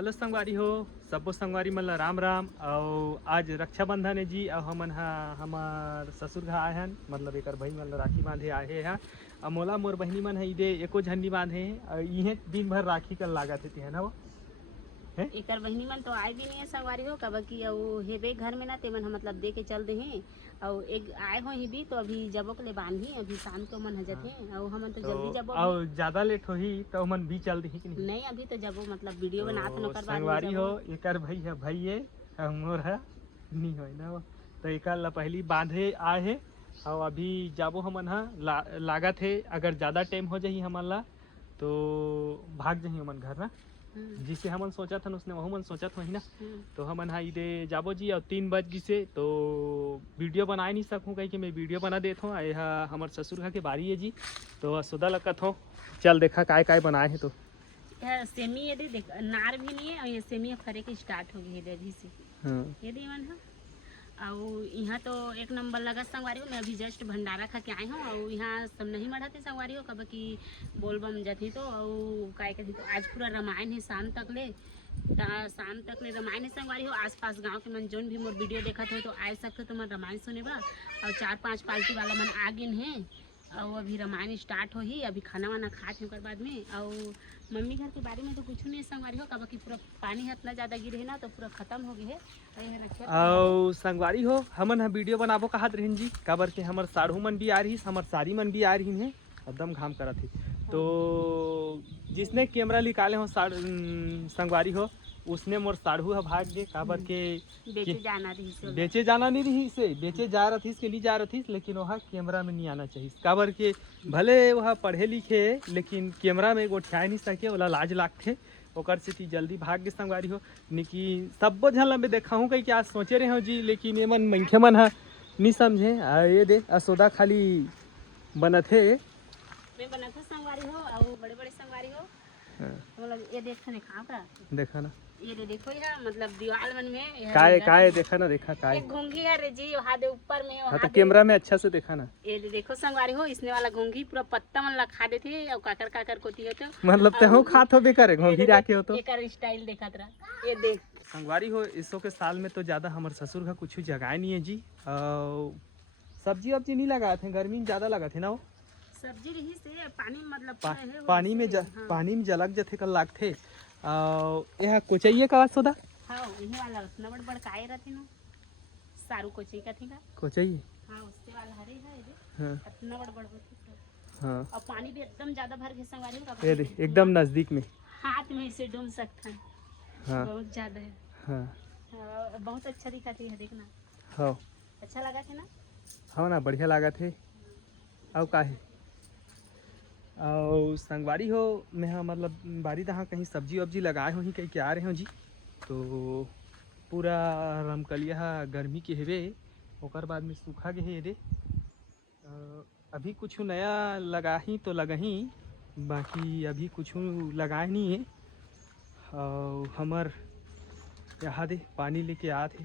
Hello संगवारी हो सबो संगवारी मन ला राम राम। और आज रक्षाबंधन है जी। और हमन हमार ससुर घर आए हन, मतलब एक भाई मन ला राखी बांधे आए हैं। और मोला मोर बहनी मन है इदे एको झंडी बांधे और इहे दिन भर राखी कर लागत है ना वो है। एकर बहिनी मन तो आए भी नहीं है संगवारी हो कब की हेबे घर में ना तेमन हम मतलब दे के चल दे हैं। और एक आए हो ही भी तो अभी जबो के ले बांधी अभी शाम को मन हजत है और हमन तो जल्दी जबो और ज्यादा लेट हो ही तो मन भी चल दी कि नहीं अभी तो जबो मतलब वीडियो बनात हन ओकर बाद में संगवारी हो जबो। एकर भाई है भैये मोर है नहीं हो ना वो। तो एकर ला पहली बांधे आए है और अभी जाबो हमन लागत है। अगर ज़्यादा टाइम हो जाही हमन ला तो भाग जाही हमन घर ना। जिसे हमन सोचत हन उसने वहु मन सोचत होही ना। तो हमन इदे जाबो जी और 3 बज गिसे तो वीडियो बनाए नहीं सकूँ कहीं कि मैं वीडियो बना देता हूँ। यह हमार ससुर घर के बारी है जी। तो सुधा लगत हो चल देखा काय काय बनाए है। तो सेमी ये देख नार भी नहीं है और ये सेमी फरे के स्टार्ट हो गई है अभी से। हाँ ये दे मन और यहाँ तो एक नंबर लगा संगवारी हो। मैं अभी जस्ट भंडारा खा के आई हूँ और यहाँ सब नहीं मढ़ाते संगवारी हो कब की बोल बम जाती तो और काय कहती तो आज पूरा रामायण है शाम तक ले। शाम तक ले रामायण है संगवारी हो। आसपास गांव के मन जोन भी मोर वीडियो देखा हो तो आ सकते तो मन रामायण सुने बा। और 4-5 पार्टी वाला मन आ गिन है और अभी रामायण स्टार्ट हो ही अभी खाना वाना खाते ओकर बाद में। और मम्मी घर के बारे में तो कुछ नहीं संगवारी हो कब कि पूरा पानी इतना ज़्यादा गिरे ना तो पूरा खत्म हो गए है। और संगवारी हो हमन वीडियो बनाबो कहत रहन जी काबर के हमर साढ़ू मन भी आ रही हमर साड़ी मन भी आ रही है एकदम घाम करत है। तो जिसने कैमरा निकाले हो संगवारी हो उसने मोर साढ़ू है भाग गए काबर के बेचे जाना नहीं रही से बेचे जा रही के नहीं जा रही लेकिन वहाँ कैमरा में नहीं आना चाहिए काबर के भले वह पढ़े लिखे लेकिन कैमरा में गोठिया नहीं सके वाला लाज लागते ओकर से जल्दी भाग के संगवारी हो। निकी सब्बो झन ला मैं देखा हूँ कहीं क्या सोचे रहे हो जी लेकिन ये मन मनखे मन हा नहीं समझे। ये दे असोदा खाली बनत है मैं बनाता संगवारी हो और बड़े बड़े संगवारी हो। मतलब ये देखने खाओ का देखा ना ये देखो यार मतलब दीवार मन में काय देखा ना देखा काय एक घोंघी है रे जी वहाँ दे ऊपर में हाँ तो कैमरा में अच्छा से देखा ना। ये देखो संगवारी हो इसने वाला घोंघी पूरा पत्ता मन ला खा देते और काकर काकर कोती है तो मतलब ते हो खात हो बेकर घोंघी राखे हो तो एकर स्टाइल देखा तरा ये देख संगवारी हो इसो के साल में तो ज्यादा हमार ससुर का कुछ जगह नहीं है जी। सब्जी वब्जी नहीं लगाते हैं गर्मी में ज्यादा लगाते ना वो सब्जी रही से पानी मतलब पानी में पानी में जलक जथे कर लागथे। यह कोचैया का सोदा हां इही वाला नबड़ बड़ काय रहथे ना सारू कोचई का थीगा कोचैया हां उससे वाला हरे है ये हां इतना बड़ बड़ होती हां और पानी भी एकदम ज्यादा भर के संगवारी का ये देख एकदम नजदीक में हाथ में से डूब सकता है। हां बहुत ज्यादा है हां बहुत अच्छा दिखाती है देखना। हां अच्छा लगा थे ना हाँ ना बढ़िया लगा थे। और का है और संगवारी हो मैं मतलब बारी तहाँ कहीं सब्जी वब्जी लगाए हो ही कहीं क्या आ रहे हो जी। तो पूरा रमकलिया गर्मी के हेवे ओकर बाद में सूखा गए हे रे। अभी कुछ नया लगा ही तो लगही बाकी अभी कुछ लगाए नहीं है। और हमर यहाँ दे पानी लेके आते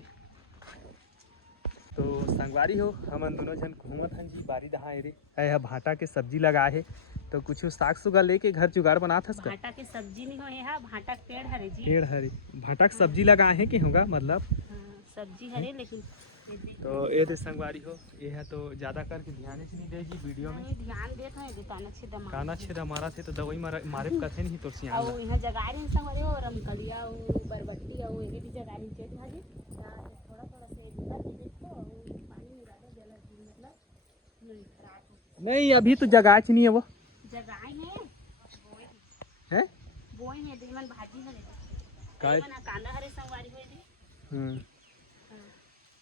तो संगवारी हो हमन दोनों जन घूमत हन जी बारी दहा रे यह भाटा के सब्जी लगाए है तो कुछ साग सुगा लेके घर जुगाड़ बनात हस का भाटा के सब्जी नहीं होए है भाटा के पेड़ हरे जी पेड़ हरे भाटा के सब्जी लगाए हैं कि होगा मतलब सब्जी हरे लेकिन तो ये दे संगवारी हो ये है तो ज्यादा करके ध्यान नहीं देगी वीडियो में ध्यान देत है काना छेदा मारा थे तो दवाई मारे कथे नहीं तो सियान और यहां जगह रे संगवारी हो रमकलिया और बरबट्टी और ये भी जगह रे चेत भाजी थोड़ा थोड़ा से इधर देखो पानी ज्यादा जला मतलब नहीं अभी तो जगह नहीं है वो जगह है बोई है दिमन भाजी है काय बना कांदा हरे संगवारी होए दी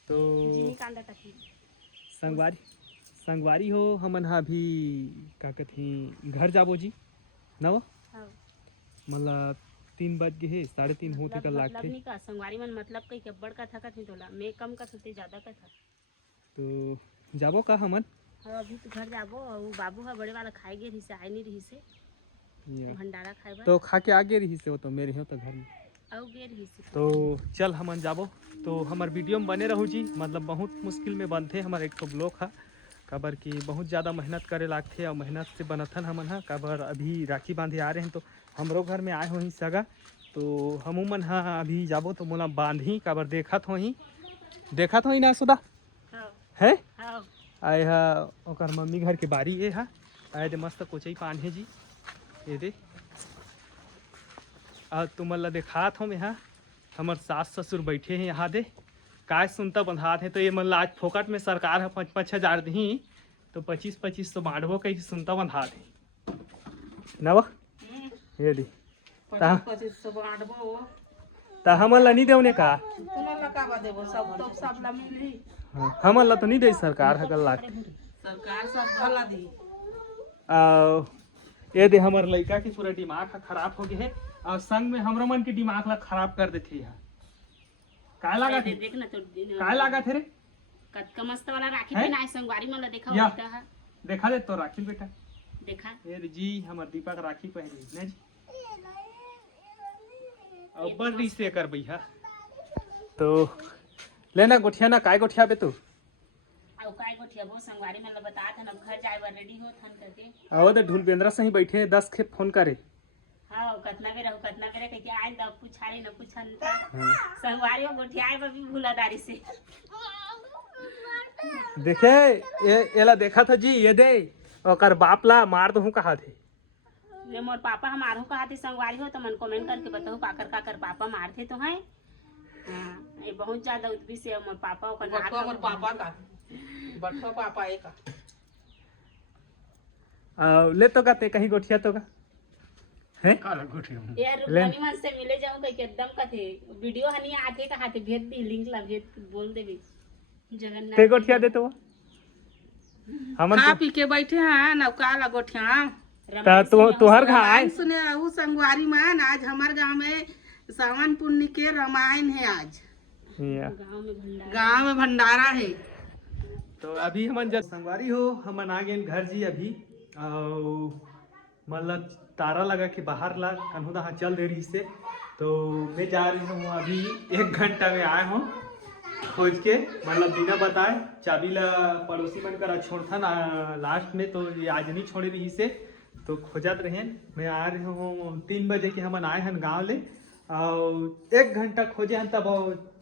तो जीनी कांदा टकी संगवारी हो हमन हा अभी का कथी घर जाबो जी नव मतलब 3 बज गए है 3:30 होते कर लागथे मतलब नहीं का संगवारी मन मतलब कई के बड़ का था कथी तोला मैं कम का सोते ज्यादा का था तो जाबो का हमन अभी तो घर जाबो और बाबू हा बड़े वाला खाए गे रही से आए नहीं रही से भंडारा खाए तो खा के आगे रही से वो तो मेरे हो तो घर में और गे रही से तो चल हमन जाबो तो हमार वीडियो में बने रहू जी मतलब बहुत मुश्किल में बनते हमारे एक तो ब्लॉग है काबर की बहुत ज़्यादा मेहनत करे लागते और मेहनत से बनथन हमन हा काबर अभी राखी बांधे आ रहे हैं तो हमरो घर में आए हो ही सगा तो हमू मन हाँ अभी जाबो तो मोला बांधी काबर देखत होही ना सुदा हाँ है हाँ आए हा ओकर मम्मी घर के बारी ये हा आए दे मस्त कोचई पान है जी ये दे तुमन ला दिखात हो मैं हाँ हमर सास ससुर बैठे हैं यहाँ दे काय सुनता बंधात है तो ये मन ला आज फोकट में सरकार है 5-5 हजार दी तो 25-25 तो बांटबो कहीं सुनता बंधात है नवा ये दी ता हमन ला नहीं देवने का हमन ला तो नहीं दे सरकार हकल लाख सरकार सब भला दी ये दे हमर लड़का के पूरा दिमाग खराब हो गए है और संग में हमरा मन के दिमाग ला खराब कर देथे यार काय लगा थे देख ना तो काय लगा थे रे कतका मस्त वाला राखी हैं? पहनाए संगवारी मन ला देखा या। होता है देखा दे तो राखी बेटा देखा ये जी हमर दीपक राखी पहनी ने जी अब बड़ी से कर भैया तो लेना गोठिया ना काय गोठिया बे तू औ काय गोठिया वो संगवारी मन ला बतात हन अब घर जाए बर रेडी होत हन करके आओ तो ढूल बेंद्रा से ही बैठे 10 खेप फोन करे हाँ कतना बेरा कह के आइन दा पूछाई न पूछन संगवारी हो गोठियाए बर भी भूलादारी से देखे एला देखा था जी ये दे ओकर बाप ला मार दहू कहा थे ये मोर पापा हमारो कहा थे संगवारी हो तो मन कमेंट करके बताओ काकर पापा मारते तो हैं हाँ ये बहुत ज्यादा उतबी से मोर पापा ओकर बटुआ मोर पापा का बटुआ पापा एक ले तो का ते कहीं गोठिया तो का हैं यार रुक्मणी मन से मिले जाऊं कह के एकदम कथे वीडियो हनी आथे कहा थे भेज दी लिंक ला भेज बोल देबी जगन्नाथ ते गोठिया दे तो हमन खा पी के बैठे हैं ना काला गोठिया ता तो तोहर घर आए सुने आहू संगवारी में आज हमारे गांव में सावन पुण्य के रामायण है आज गांव में भंडारा है तो अभी हमन जब संगवारी हो हमन आ गए घर जी अभी मतलब तारा लगा के बाहर ला कन्हू दहा चल दे रही से तो मैं जा रही हूँ अभी 1 घंटा में आए हूँ खोज के मतलब बिना बताए चाबी ला पड़ोसी मन करा छोड़था ना लास्ट में तो ये आज नहीं छोड़े रही से तो खोजत रहे मैं आ रही हूँ 3 बजे के हमन आए हैं गाँव ले और 1 घंटा खोजे हैं तब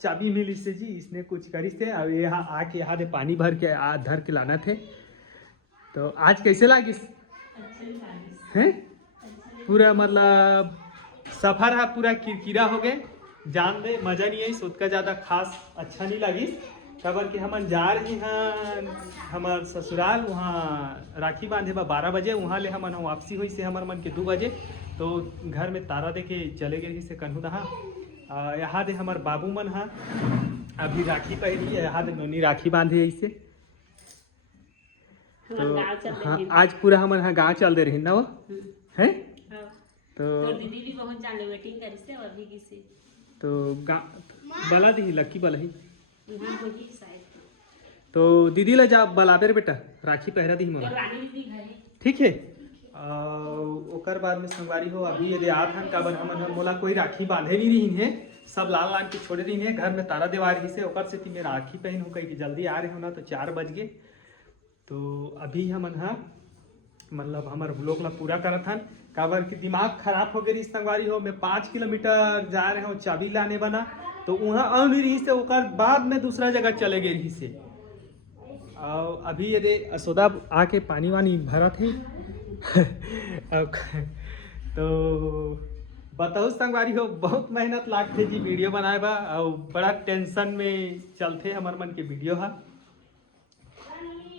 चाबी मिली से जी इसने कुछ करी से और यहाँ आके यहाँ दे पानी भर के धर के लाना थे तो आज कैसे लागी हैं पूरा मतलब सफर है पूरा किरकिरा हो गए जान दे मजा नहीं आई सोच का ज़्यादा खास अच्छा नहीं लगी खबर कि हमन जा रही हैं हमार ससुराल वहाँ राखी बांधे बा 12 बजे वहाँ ले हमन वापसी हुई से हमार मन के 2 बजे तो घर में तारा दे के चले गए से कन्हू दहा यहाँ दे हमार बाबू मन हा अभी राखी पहनी यहाँ दे नोनी राखी बांधे ऐसे तो हाँ आज पूरा हमारे यहाँ गाँव चल दे रही ना वो है तो दीदी भी बहुत जान वेटिंग करी से और भी किसी तो बला दी लकी बला ही वहां वही शायद तो दीदी ला जा बलाबे रे बेटा राखी पहरा दी और रानी दीदी घर है ठीक है ओकर बाद में संगवारी हो अभी यदि आप हन काबर हमन मोला कोई राखी बांधे नहीं रही है सब लाल लाल के छोड़े रही है घर में तारा देवा रही से ओकर से मैं राखी पहन हो कहीं जल्दी आ रहे हो ना तो 4 बज गए तो अभी हमन हाँ मतलब हमारे ब्लॉग ला पूरा करत हन काबर की दिमाग खराब हो गई संगवारी हो मैं 5 किलोमीटर जा रहे हो चाबी लाने बना तो वहाँ आ नहीं रही से ओकर बाद में दूसरा जगह चले गए रही से और अभी यदि असोदा आके पानी वानी भरा थे तो बताओ संगवारी हो बहुत मेहनत लागते जी वीडियो बनाए बा और बड़ा टेंशन में चलते हमार मन के वीडियो हा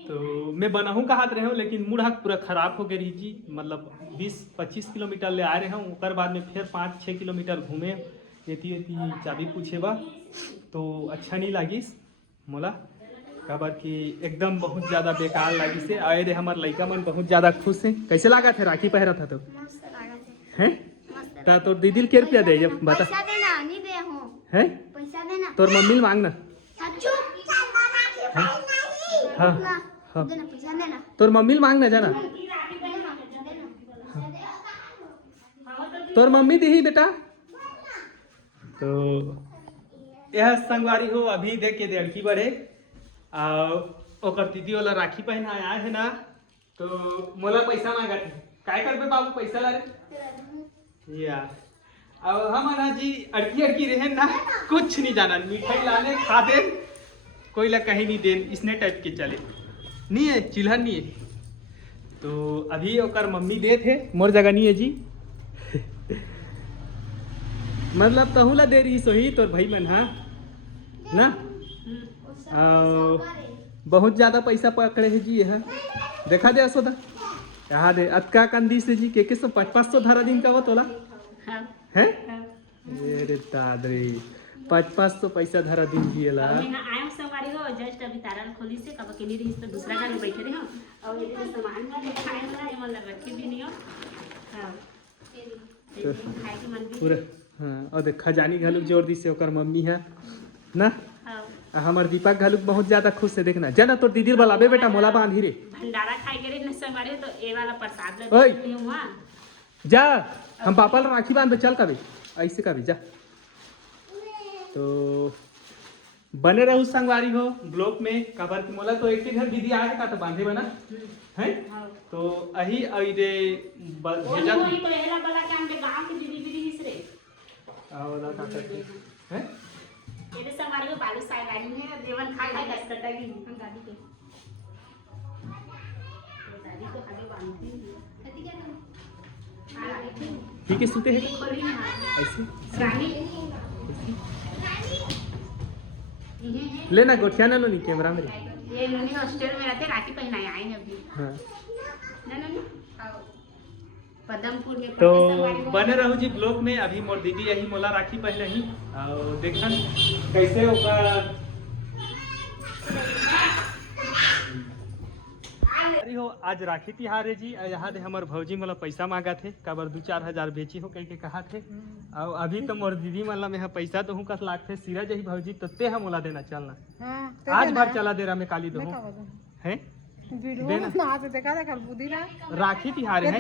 तो मैं बनाहूँ कहात रहे हूँ लेकिन मूड पूरा खराब हो गई जी मतलब 20-25 किलोमीटर ले आ रहे हूँ उसके बाद में फिर 5-6 किलोमीटर घूमे एती चाबी पूछे बा तो अच्छा नहीं लगी मोला खबर कि एकदम बहुत ज़्यादा बेकार लगी से आए रे हमारे लड़का मन बहुत ज़्यादा खुश है कैसे लगा थे राखी पहरा था तो हैं ता तोर दीदी के रुपया दे जब बता पैसा देना नहीं दे हो हैं पैसा देना तोर मम्मी मांगना हाँ हाँ देना पैसा देना तोर मम्मी मांगना जाना तोर मम्मी दी बेटा तो यह संगवारी हो अभी देख के लड़की बढ़े और दीदी वाला राखी पहना आया है ना तो मोला पैसा मांगा थे काय करबे बाबू पैसा ला रे या अब हमारा जी अड़की अड़की रहे ना कुछ नहीं जाना, मिठाई लाने खा दे कोई ला कहीं नहीं देन, इसने टाइप के चले नहीं है, चिल्हन नहीं है। तो अभी ओकर मम्मी दे थे, मोर जगह नहीं है जी मतलब तहुला दे रही सोही तोर भाई मन हाँ ना। बहुत ज्यादा पैसा पकड़े है जी यह देखा दे असोदा यहाँ दे अतका कंदी से जी के 500 धरा दिन का वो तोला हाँ है हाँ। अरे दादरे 500 पैसा धरा दिन जी ला। और यहाँ आए संगवारी हो जस्ट अभी तारा खोली से कब के नहीं रही तो दूसरा घर में बैठे रहे हो और ये जो सामान में खाए वाला ये मतलब रखे भी नहीं हो। हाँ खाए के मन भी पूरा हाँ और देख खजानी घालुक जोर दी से ओकर मम्मी है ना। हाँ हमार दीपक घालुक बहुत ज्यादा खुश से देखना जना तोर दीदी बोलाबे बेटा मोला बांधी रे भंडारा खाए के रे न संगवारी तो ए वाला प्रसाद ओए। ले नहीं हुआ जा हम पापा ला राखी बांध चल कभी ऐसे कभी जा। तो बने रहू संगवारी हो ब्लॉक में कबर की मोला तो एक घर दीदी आए का तो बांधे बना है। हाँ तो अही अइदे भेजा वही तो एला वाला के हमके गांव के दीदी दीदी हिस रे आवला का है ये संगवारी को बालू साई गाड़ी में देवन खाए खाए दस कटा की गाड़ी के दादी को आगे बांधती ठीक है सुते हैं खोली ना ऐसे रानी लेना गोठिया ना लो नहीं कैमरा में ये ननी हॉस्टल में रहते राखी पहनाए आए हैं अभी हाँ। ना ना पदमपुर में तो संगवारी को बने रहू जी ब्लॉक में अभी मोर दीदी यही मोला राखी पहले ही और देखन कैसे ओकर अरे हो आज राखी तिहार है जी यहाँ दे हमार भौजी मोला पैसा मांगा थे काबर 2-4 हजार बेची हो कह के कहा थे और अभी तो मोर दीदी मला में पैसा तो हूँ कस लाख थे सिरा जही भौजी तो ते हम मोला देना चलना आज भर चला दे रहा मैं काली दो है देना राखी तिहार है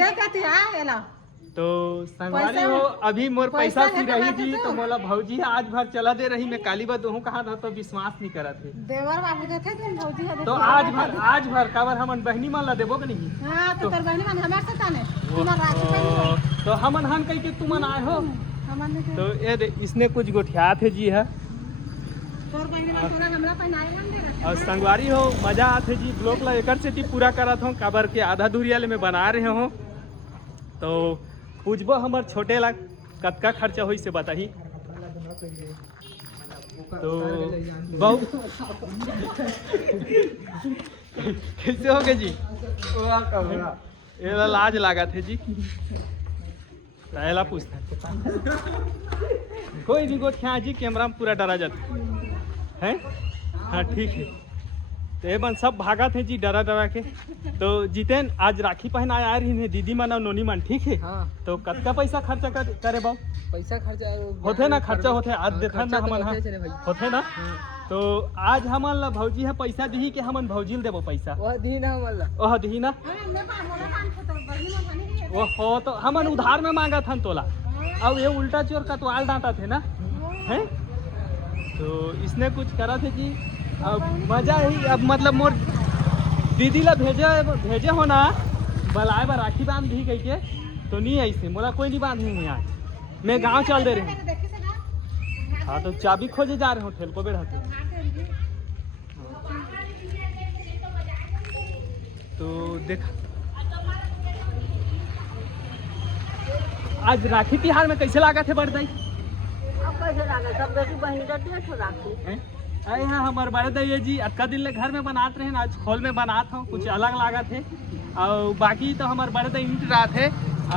तो संगवारी हो अभी मोर पैसा सी रही जी तो मोला भौजी आज भर चला दे रही मैं काली बात हूँ कहा था तो विश्वास नहीं करा थे देवर बाबू देखे थे भौजी है तो आज भर काबर हमन बहनी मान ला देबो कि नहीं। हां तो तोर बहनी मन हमार से ताने तुम राखी पहनी तो हमन हन कह के तुमन आए हो हमन ने तो ये इसने कुछ गोठिया थे जी है तोर बहनी मन पूरा हमरा पहनाए मान देगा और संगवारी हो मजा आते जी ब्लॉक ला एकर से पूरा करत हूँ काबर के आधा दूरिया ले में बना रहे हो तो पूछबो हमर छोटे ला कतका खर्चा होई से बताही तो बहुत कैसे हो गए जी ये लाज लागा थे जी पहला पूछता कोई नहीं गोठिया जी कैमरा में पूरा डरा जाता है। हाँ ठीक है तो ये मन सब भागा थे जी डरा डरा के। तो जितेन आज राखी पहनाए आ रही है दीदी मन और नोनी मन ठीक है। हाँ। तो कतका पैसा खर्चा करे बाबू पैसा खर्चा होते ना खर्चा होते आज देखा ना हमन होते ना। तो आज हमन ला भौजी है पैसा दी के हमन भौजी देबो पैसा वह दी ना वाला ओह दी ना मैं बार बोला कान के तोर बहनी मन बनी वो हो तो हमन उधार में मांगा था तोला अब ये उल्टा चोर का तो आल डांटा थे ना है। तो इसने कुछ करा थे कि अब मजा ही अब मतलब मोर दीदी ला भेजे हो ना बलाए बा राखी बांध दी कह के तो नहीं ऐसे मोला कोई नहीं बांधेंगे आज मैं गांव चल दे रहे हैं। देखे से ना हाँ तो चाबी खोजे जा रहे हो ठेल को बैठा तो देख आज राखी तिहार में कैसे लागा थे बड़दाई अब कैसे लागे सब बेटी बहनी का डेट हो राखी अरे हाँ हमारे बड़े दैया जी अक्का दिन ले घर में बनाते रहे आज खोल में बनाते हो कुछ अलग लागा थे और बाकी तो हमारे बड़े दैया ईट रहा थे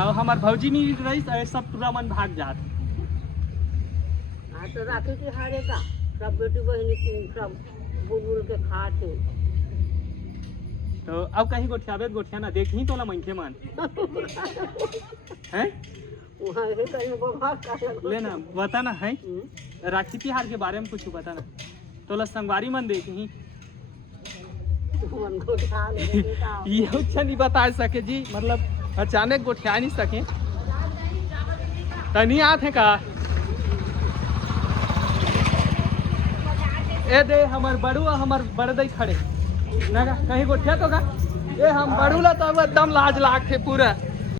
और हमारे भौजी नहीं ईट रही सब पूरा मन भाग जाते। हाँ तो राखी की हारे का सब बेटी बहनी सब बुल के खाते तो अब कहीं गोठियाबे गोठिया ना देख ही तो ला मंखे मान है वहाँ है कहीं बहुत का लेना बता ना है राखी तिहार के बारे में कुछ बता ना तो ला संगवारी मन देख ही मन को खा ले ये अच्छा नहीं बता सके जी मतलब अचानक गोठिया नहीं सके तनी आते का ए दे हमार बड़ू हमार बड़दई खड़े ना कहीं गोठिया तो का ये हम बड़ू ला तो एकदम लाज लाग थे पूरा